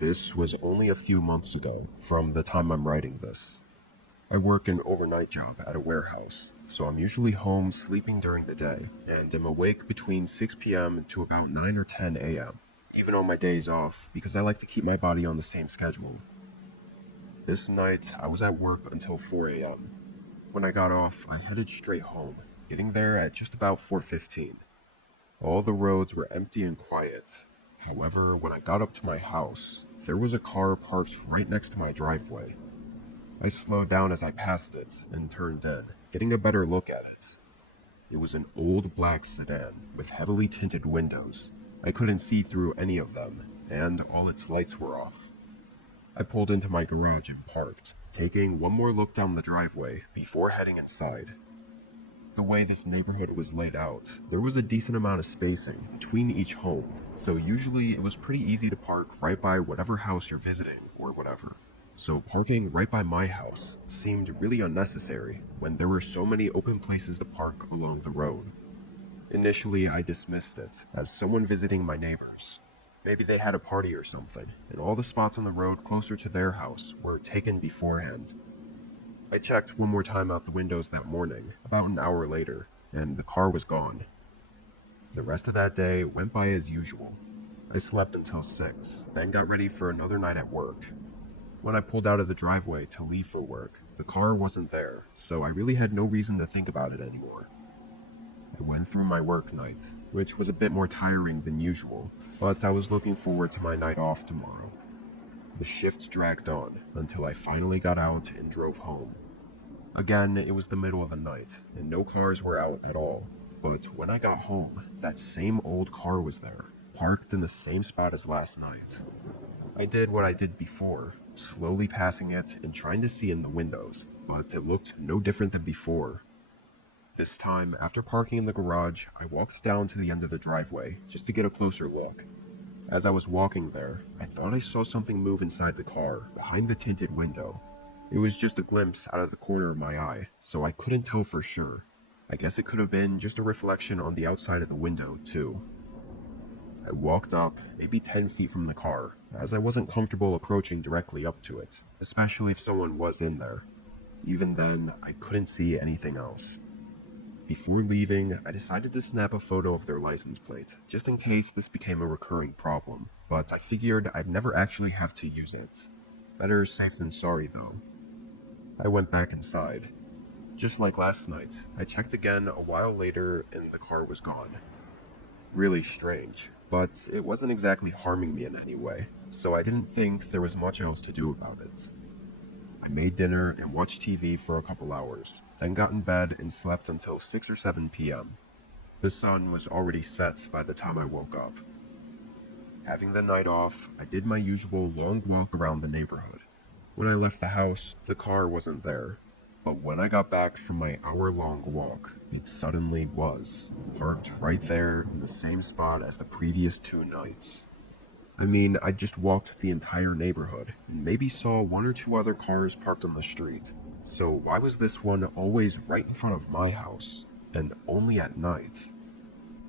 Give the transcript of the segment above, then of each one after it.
This was only a few months ago from the time I'm writing this. I work an overnight job at a warehouse, so I'm usually home sleeping during the day and am awake between 6 p.m. to about 9 or 10 a.m., even on my days off because I like to keep my body on the same schedule. This night, I was at work until 4 a.m. When I got off, I headed straight home, getting there at just about 4:15. All the roads were empty and quiet. However, when I got up to my house, there was a car parked right next to my driveway. I slowed down as I passed it and turned in, getting a better look at it. It was an old black sedan with heavily tinted windows. I couldn't see through any of them, and all its lights were off. I pulled into my garage and parked, taking one more look down the driveway before heading inside. The way this neighborhood was laid out, there was a decent amount of spacing between each home, so usually it was pretty easy to park right by whatever house you're visiting or whatever. So parking right by my house seemed really unnecessary when there were so many open places to park along the road. Initially, I dismissed it as someone visiting my neighbors. Maybe they had a party or something, and all the spots on the road closer to their house were taken beforehand. I checked one more time out the windows that morning, about an hour later, and the car was gone. The rest of that day went by as usual. I slept until 6, then got ready for another night at work. When I pulled out of the driveway to leave for work, the car wasn't there, so I really had no reason to think about it anymore. I went through my work night, which was a bit more tiring than usual, but I was looking forward to my night off tomorrow. The shift dragged on until I finally got out and drove home. Again, it was the middle of the night, and no cars were out at all. But when I got home, that same old car was there, parked in the same spot as last night. I did what I did before, slowly passing it and trying to see in the windows, but it looked no different than before. This time, after parking in the garage, I walked down to the end of the driveway just to get a closer look. As I was walking there, I thought I saw something move inside the car, behind the tinted window. It was just a glimpse out of the corner of my eye, so I couldn't tell for sure. I guess it could have been just a reflection on the outside of the window, too. I walked up, maybe 10 feet from the car, as I wasn't comfortable approaching directly up to it, especially if someone was in there. Even then, I couldn't see anything else. Before leaving, I decided to snap a photo of their license plate, just in case this became a recurring problem, but I figured I'd never actually have to use it. Better safe than sorry, though. I went back inside. Just like last night, I checked again a while later and the car was gone. Really strange, but it wasn't exactly harming me in any way, so I didn't think there was much else to do about it. I made dinner and watched TV for a couple hours, then got in bed and slept until 6 or 7 p.m. The sun was already set by the time I woke up. Having the night off, I did my usual long walk around the neighborhood. When I left the house, the car wasn't there, but when I got back from my hour-long walk, it suddenly was, parked right there in the same spot as the previous 2 nights. I mean, I just walked the entire neighborhood and maybe saw 1 or 2 other cars parked on the street. So why was this one always right in front of my house, and only at night?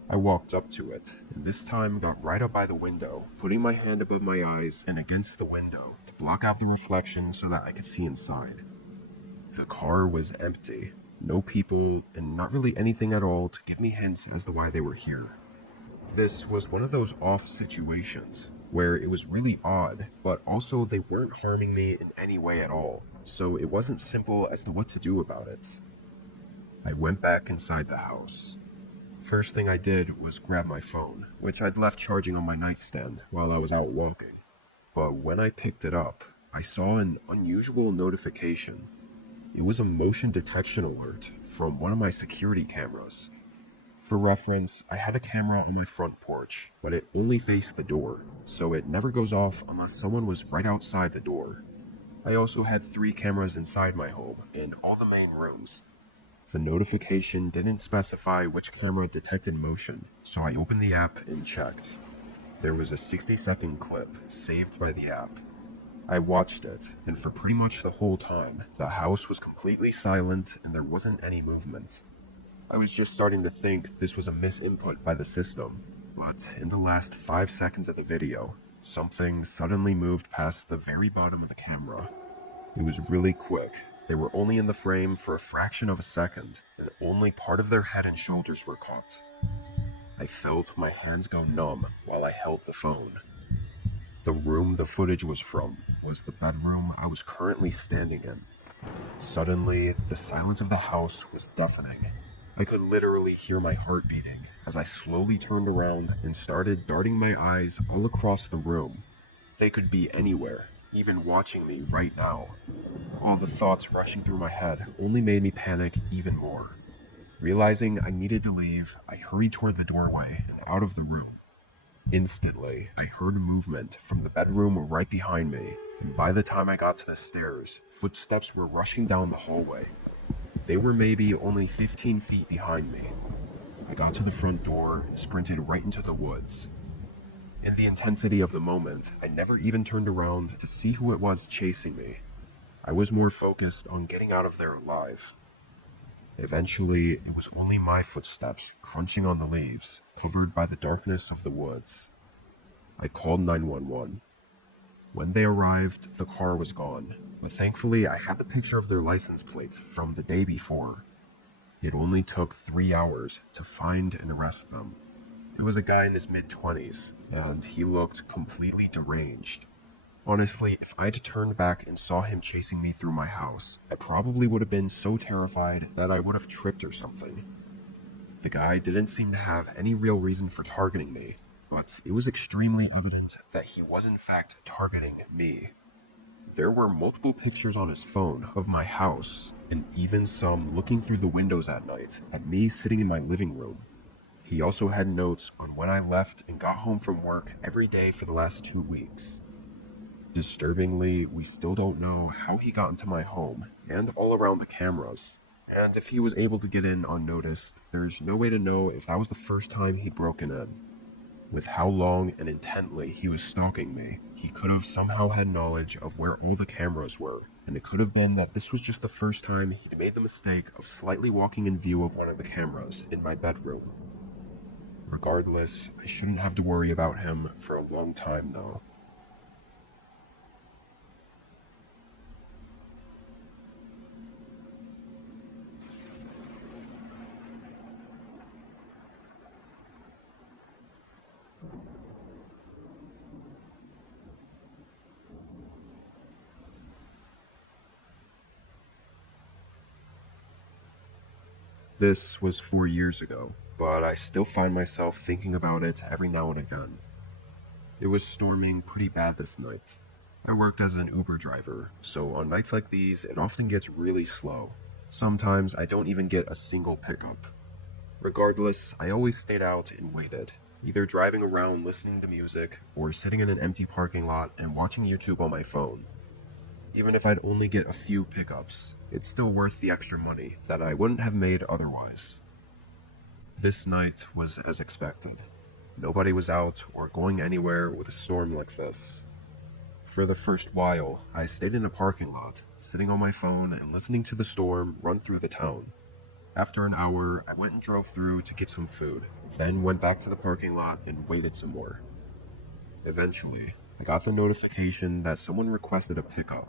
I walked up to it, and this time got right up by the window, putting my hand above my eyes and against the window to block out the reflection so that I could see inside. The car was empty, no people, and not really anything at all to give me hints as to why they were here. This was one of those off situations where it was really odd, but also they weren't harming me in any way at all, so it wasn't simple as to what to do about it. I went back inside the house. First thing I did was grab my phone, which I'd left charging on my nightstand while I was out walking. But when I picked it up, I saw an unusual notification. It was a motion detection alert from one of my security cameras. For reference, I had a camera on my front porch, but it only faced the door, so it never goes off unless someone was right outside the door. I also had 3 cameras inside my home, in all the main rooms. The notification didn't specify which camera detected motion, so I opened the app and checked. There was a 60-second clip saved by the app. I watched it, and for pretty much the whole time, the house was completely silent and there wasn't any movement. I was just starting to think this was a misinput by the system, but in the last 5 seconds of the video, something suddenly moved past the very bottom of the camera. It was really quick. They were only in the frame for a fraction of a second, and only part of their head and shoulders were caught. I felt my hands go numb while I held the phone. The room the footage was from was the bedroom I was currently standing in. Suddenly, the silence of the house was deafening. I could literally hear my heart beating as I slowly turned around and started darting my eyes all across the room. They could be anywhere, even watching me right now. All the thoughts rushing through my head only made me panic even more. Realizing I needed to leave, I hurried toward the doorway and out of the room. Instantly, I heard movement from the bedroom right behind me, and by the time I got to the stairs, footsteps were rushing down the hallway. They were maybe only 15 feet behind me. I got to the front door and sprinted right into the woods. In the intensity of the moment, I never even turned around to see who it was chasing me. I was more focused on getting out of there alive. Eventually, it was only my footsteps crunching on the leaves, covered by the darkness of the woods. I called 911. When they arrived, the car was gone, but thankfully I had the picture of their license plates from the day before. It only took 3 hours to find and arrest them. It was a guy in his mid-20s, and he looked completely deranged. Honestly, if I'd turned back and saw him chasing me through my house, I probably would have been so terrified that I would have tripped or something. The guy didn't seem to have any real reason for targeting me, but it was extremely evident that he was in fact targeting me. There were multiple pictures on his phone of my house, and even some looking through the windows at night at me sitting in my living room. He also had notes on when I left and got home from work every day for the last 2 weeks. Disturbingly, we still don't know how he got into my home and all around the cameras. And if he was able to get in unnoticed, there's no way to know if that was the first time he'd broken in. With how long and intently he was stalking me, he could have somehow had knowledge of where all the cameras were, and it could have been that this was just the first time he'd made the mistake of slightly walking in view of one of the cameras in my bedroom. Regardless, I shouldn't have to worry about him for a long time now. This was 4 years ago, but I still find myself thinking about it every now and again. It was storming pretty bad this night. I worked as an Uber driver, so on nights like these, it often gets really slow. Sometimes I don't even get a single pickup. Regardless, I always stayed out and waited, either driving around listening to music or sitting in an empty parking lot and watching YouTube on my phone. Even if I'd only get a few pickups, it's still worth the extra money that I wouldn't have made otherwise. This night was as expected. Nobody was out or going anywhere with a storm like this. For the first while, I stayed in a parking lot, sitting on my phone and listening to the storm run through the town. After an hour, I went and drove through to get some food, then went back to the parking lot and waited some more. Eventually, I got the notification that someone requested a pickup.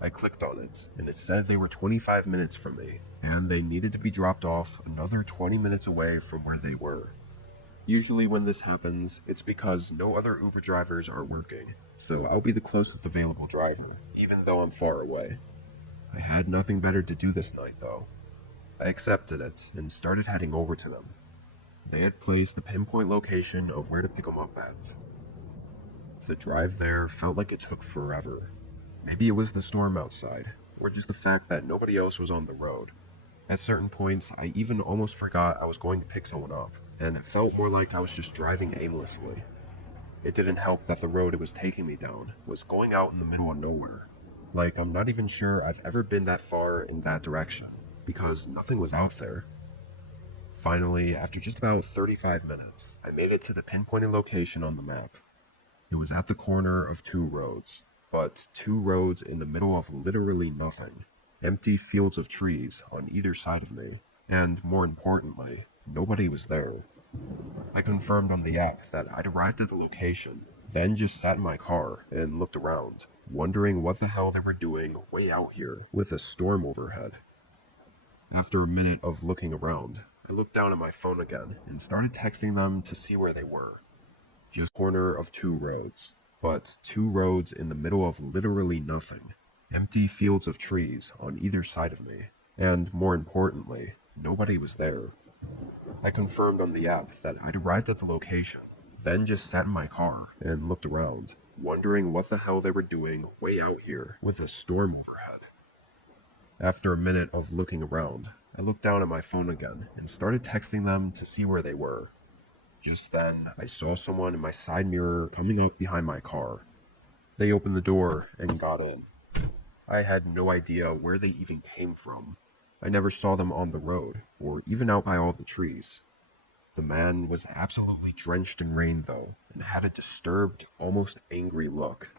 I clicked on it, and it said they were 25 minutes from me, and they needed to be dropped off another 20 minutes away from where they were. Usually when this happens, it's because no other Uber drivers are working, so I'll be the closest available driver, even though I'm far away. I had nothing better to do this night, though. I accepted it and started heading over to them. They had placed the pinpoint location of where to pick them up at. The drive there felt like it took forever. Maybe it was the storm outside, or just the fact that nobody else was on the road. At certain points, I even almost forgot I was going to pick someone up, and it felt more like I was just driving aimlessly. It didn't help that the road it was taking me down was going out in the middle of nowhere. Like, I'm not even sure I've ever been that far in that direction, because nothing was out there. Finally, after just about 35 minutes, I made it to the pinpointed location on the map. It was at the corner of two roads, but two roads in the middle of literally nothing. Empty fields of trees on either side of me, and more importantly, nobody was there. I confirmed on the app that I'd arrived at the location, then just sat in my car and looked around, wondering what the hell they were doing way out here with a storm overhead. After a minute of looking around, I looked down at my phone again and started texting them to see where they were. Just a corner of two roads, but two roads in the middle of literally nothing. Empty fields of trees on either side of me, and more importantly, nobody was there. I confirmed on the app that I'd arrived at the location, then just sat in my car and looked around, wondering what the hell they were doing way out here with a storm overhead. After a minute of looking around, I looked down at my phone again and started texting them to see where they were. Just then, I saw someone in my side mirror coming up behind my car. They opened the door and got in. I had no idea where they even came from. I never saw them on the road, or even out by all the trees. The man was absolutely drenched in rain though, and had a disturbed, almost angry look.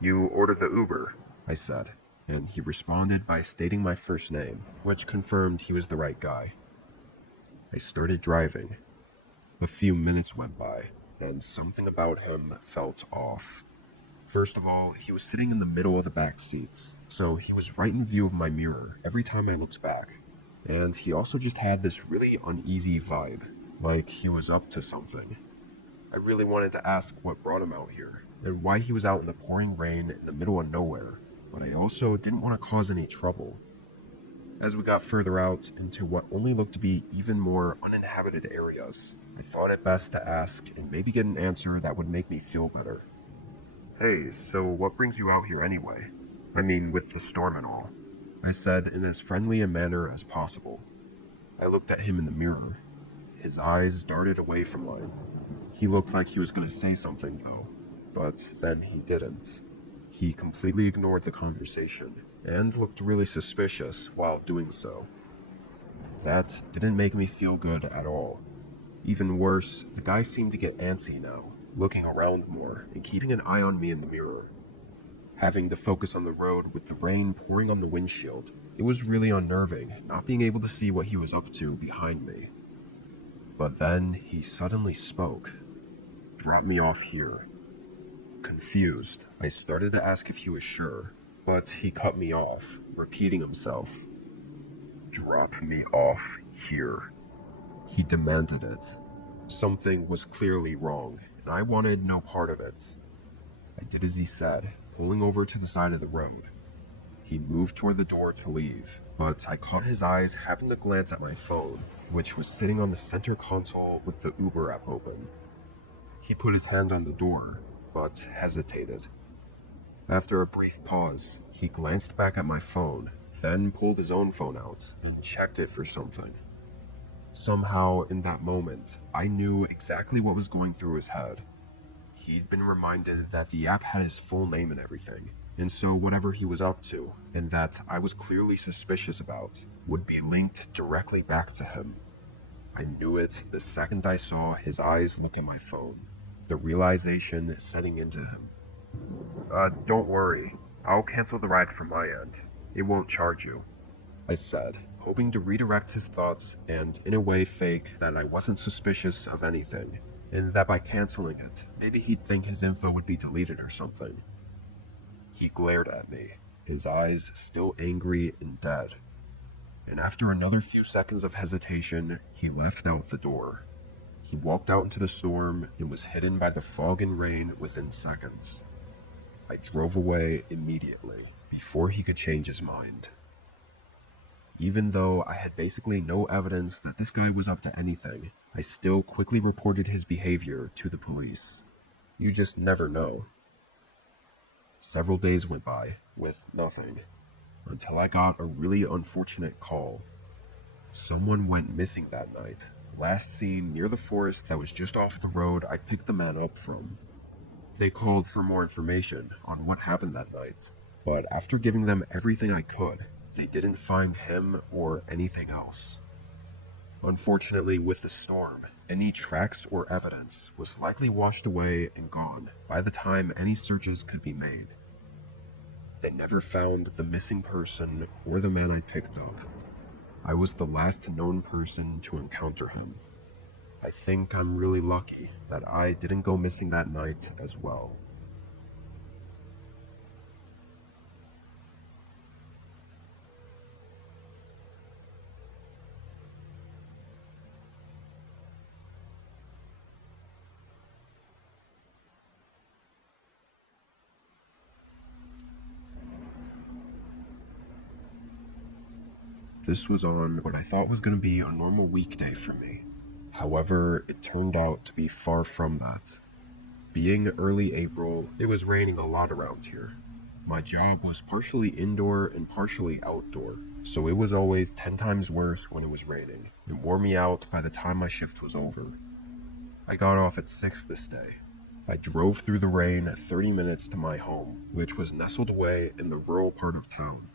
"You ordered the Uber," I said, and he responded by stating my first name, which confirmed he was the right guy. I started driving. A few minutes went by, and something about him felt off. First of all, he was sitting in the middle of the back seats, so he was right in view of my mirror every time I looked back. And he also just had this really uneasy vibe, like he was up to something. I really wanted to ask what brought him out here, and why he was out in the pouring rain in the middle of nowhere, but I also didn't want to cause any trouble. As we got further out into what only looked to be even more uninhabited areas, I thought it best to ask and maybe get an answer that would make me feel better. "Hey, so what brings you out here anyway? I mean, with the storm and all," I said in as friendly a manner as possible. I looked at him in the mirror. His eyes darted away from mine. He looked like he was going to say something though, but then he didn't. He completely ignored the conversation and looked really suspicious while doing so. That didn't make me feel good at all. Even worse, the guy seemed to get antsy now, looking around more and keeping an eye on me in the mirror. Having to focus on the road with the rain pouring on the windshield, it was really unnerving not being able to see what he was up to behind me. But then he suddenly spoke. "Drop me off here." Confused, I started to ask if he was sure, but he cut me off, repeating himself. "Drop me off here." He demanded it. Something was clearly wrong, and I wanted no part of it. I did as he said, pulling over to the side of the road. He moved toward the door to leave, but I caught his eyes having to glance at my phone, which was sitting on the center console with the Uber app open. He put his hand on the door, but hesitated. After a brief pause, he glanced back at my phone, then pulled his own phone out and checked it for something. Somehow, in that moment, I knew exactly what was going through his head. He'd been reminded that the app had his full name and everything, and so whatever he was up to, and that I was clearly suspicious about, would be linked directly back to him. I knew it the second I saw his eyes look at my phone, the realization setting into him. Don't worry. I'll cancel the ride from my end. It won't charge you," I said, hoping to redirect his thoughts and in a way fake that I wasn't suspicious of anything, and that by canceling it, maybe he'd think his info would be deleted or something. He glared at me, his eyes still angry and dead. And after another few seconds of hesitation, he left out the door. He walked out into the storm and was hidden by the fog and rain within seconds. I drove away immediately, before he could change his mind. Even though I had basically no evidence that this guy was up to anything, I still quickly reported his behavior to the police. You just never know. Several days went by, with nothing, until I got a really unfortunate call. Someone went missing that night, last seen near the forest that was just off the road I picked the man up from. They called for more information on what happened that night, but after giving them everything I could, they didn't find him or anything else. Unfortunately, with the storm, any tracks or evidence was likely washed away and gone by the time any searches could be made. They never found the missing person or the man I picked up. I was the last known person to encounter him. I think I'm really lucky that I didn't go missing that night as well. This was on what I thought was going to be a normal weekday for me. However, it turned out to be far from that. Being early April, it was raining a lot around here. My job was partially indoor and partially outdoor, so it was always 10 times worse when it was raining. It wore me out by the time my shift was over. I got off at 6 this day. I drove through the rain 30 minutes to my home, which was nestled away in the rural part of town.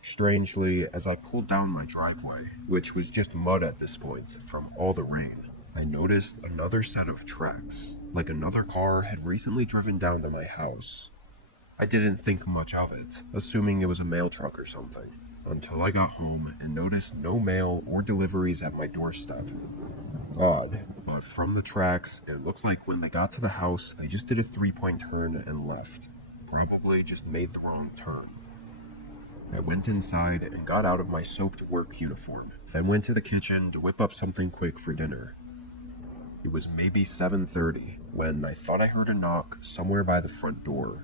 Strangely, as I pulled down my driveway, which was just mud at this point from all the rain, I noticed another set of tracks, like another car had recently driven down to my house. I didn't think much of it, assuming it was a mail truck or something, until I got home and noticed no mail or deliveries at my doorstep. Odd, but from the tracks, it looked like when they got to the house, they just did a 3-point turn and left. Probably just made the wrong turn. I went inside and got out of my soaked work uniform, then went to the kitchen to whip up something quick for dinner. It was maybe 7:30 when I thought I heard a knock somewhere by the front door.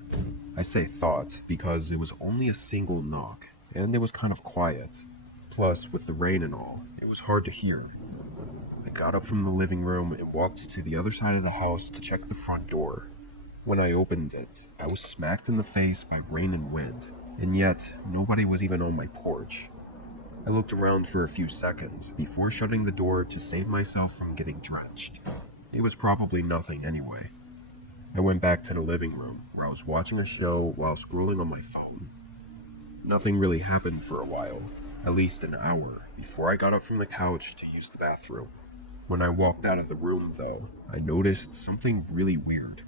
I say thought because it was only a single knock, and it was kind of quiet. Plus, with the rain and all, it was hard to hear. I got up from the living room and walked to the other side of the house to check the front door. When I opened it, I was smacked in the face by rain and wind, and yet nobody was even on my porch. I looked around for a few seconds before shutting the door to save myself from getting drenched. It was probably nothing anyway. I went back to the living room, where I was watching a show while scrolling on my phone. Nothing really happened for a while, at least an hour, before I got up from the couch to use the bathroom. When I walked out of the room, though, I noticed something really weird.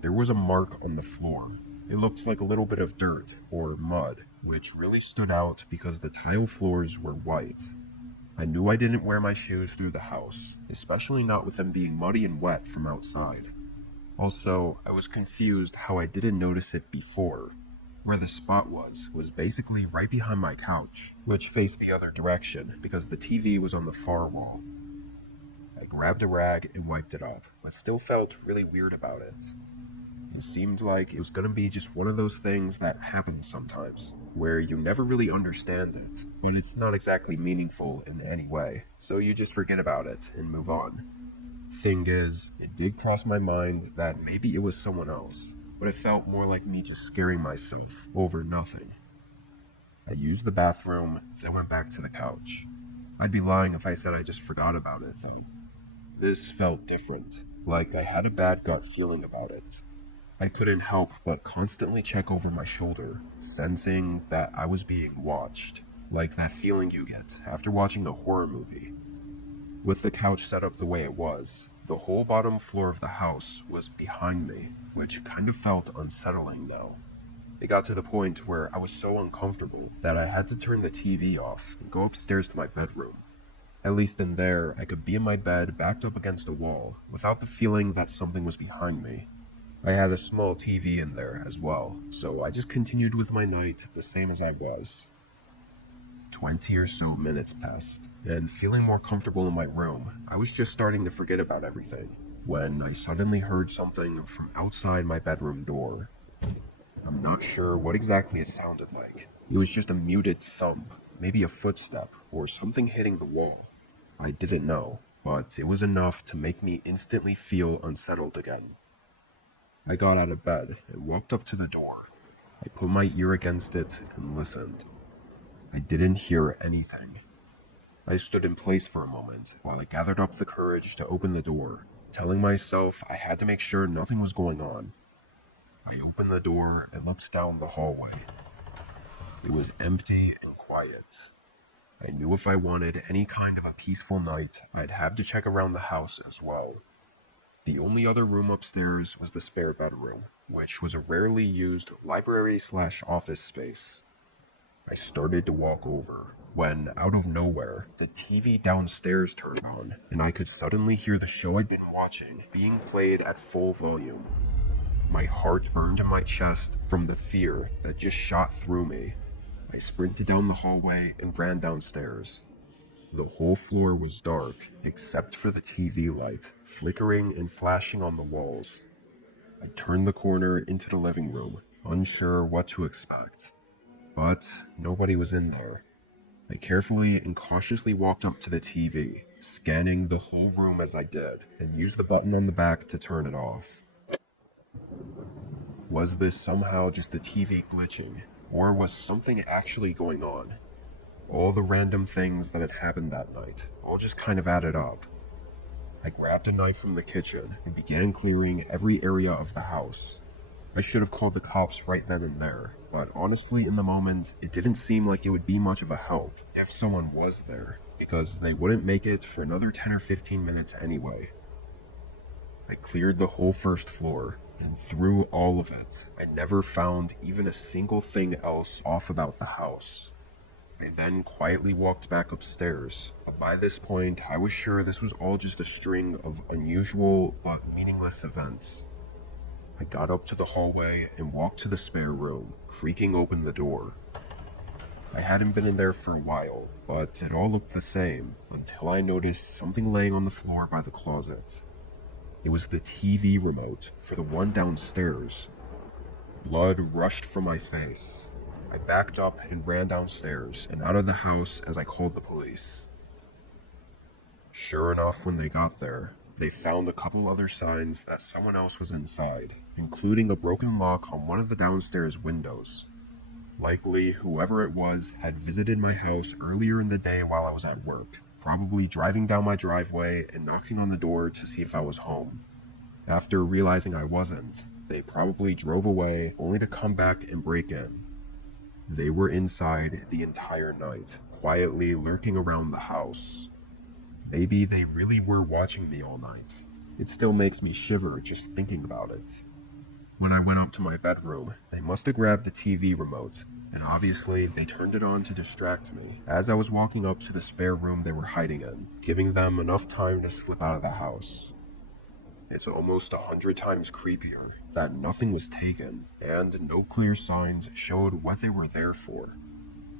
There was a mark on the floor. It looked like a little bit of dirt or mud, which really stood out because the tile floors were white. I knew I didn't wear my shoes through the house, especially not with them being muddy and wet from outside. Also, I was confused how I didn't notice it before. Where the spot was basically right behind my couch, which faced the other direction because the TV was on the far wall. I grabbed a rag and wiped it up, but still felt really weird about it. It seemed like it was gonna be just one of those things that happens sometimes, where you never really understand it, but it's not exactly meaningful in any way, so you just forget about it and move on. Thing is, it did cross my mind that maybe it was someone else, but it felt more like me just scaring myself over nothing. I used the bathroom, then went back to the couch. I'd be lying if I said I just forgot about it, though. This felt different, like I had a bad gut feeling about it. I couldn't help but constantly check over my shoulder, sensing that I was being watched, like that feeling you get after watching a horror movie. With the couch set up the way it was, the whole bottom floor of the house was behind me, which kind of felt unsettling now. It got to the point where I was so uncomfortable that I had to turn the TV off and go upstairs to my bedroom. At least in there, I could be in my bed backed up against a wall without the feeling that something was behind me. I had a small TV in there as well, so I just continued with my night the same as I was. 20 or so minutes passed, and feeling more comfortable in my room, I was just starting to forget about everything, when I suddenly heard something from outside my bedroom door. I'm not sure what exactly it sounded like. It was just a muted thump, maybe a footstep, or something hitting the wall. I didn't know, but it was enough to make me instantly feel unsettled again. I got out of bed and walked up to the door. I put my ear against it and listened. I didn't hear anything. I stood in place for a moment while I gathered up the courage to open the door, telling myself I had to make sure nothing was going on. I opened the door and looked down the hallway. It was empty and quiet. I knew if I wanted any kind of a peaceful night, I'd have to check around the house as well. The only other room upstairs was the spare bedroom, which was a rarely used library/office space. I started to walk over when, out of nowhere, the TV downstairs turned on, and I could suddenly hear the show I'd been watching being played at full volume. My heart burned in my chest from the fear that just shot through me. I sprinted down the hallway and ran downstairs. The whole floor was dark, except for the TV light, flickering and flashing on the walls. I turned the corner into the living room, unsure what to expect. But nobody was in there. I carefully and cautiously walked up to the TV, scanning the whole room as I did, and used the button on the back to turn it off. Was this somehow just the TV glitching, or was something actually going on? All the random things that had happened that night all just kind of added up. I grabbed a knife from the kitchen and began clearing every area of the house. I should have called the cops right then and there, but honestly in the moment, it didn't seem like it would be much of a help if someone was there, because they wouldn't make it for another 10 or 15 minutes anyway. I cleared the whole first floor, and through all of it, I never found even a single thing else off about the house. I then quietly walked back upstairs, but by this point I was sure this was all just a string of unusual but meaningless events. I got up to the hallway and walked to the spare room, creaking open the door. I hadn't been in there for a while, but it all looked the same until I noticed something laying on the floor by the closet. It was the TV remote for the one downstairs. Blood rushed from my face. I backed up and ran downstairs and out of the house as I called the police. Sure enough, when they got there, they found a couple other signs that someone else was inside, including a broken lock on one of the downstairs windows. Likely, whoever it was had visited my house earlier in the day while I was at work, probably driving down my driveway and knocking on the door to see if I was home. After realizing I wasn't, they probably drove away only to come back and break in. They were inside the entire night, quietly lurking around the house. Maybe they really were watching me all night. It still makes me shiver just thinking about it. When I went up to my bedroom, they must have grabbed the TV remote, and obviously they turned it on to distract me as I was walking up to the spare room they were hiding in, giving them enough time to slip out of the house. It's almost 100 times creepier that nothing was taken, and no clear signs showed what they were there for.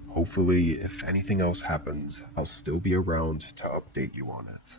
Hopefully, if anything else happens, I'll still be around to update you on it.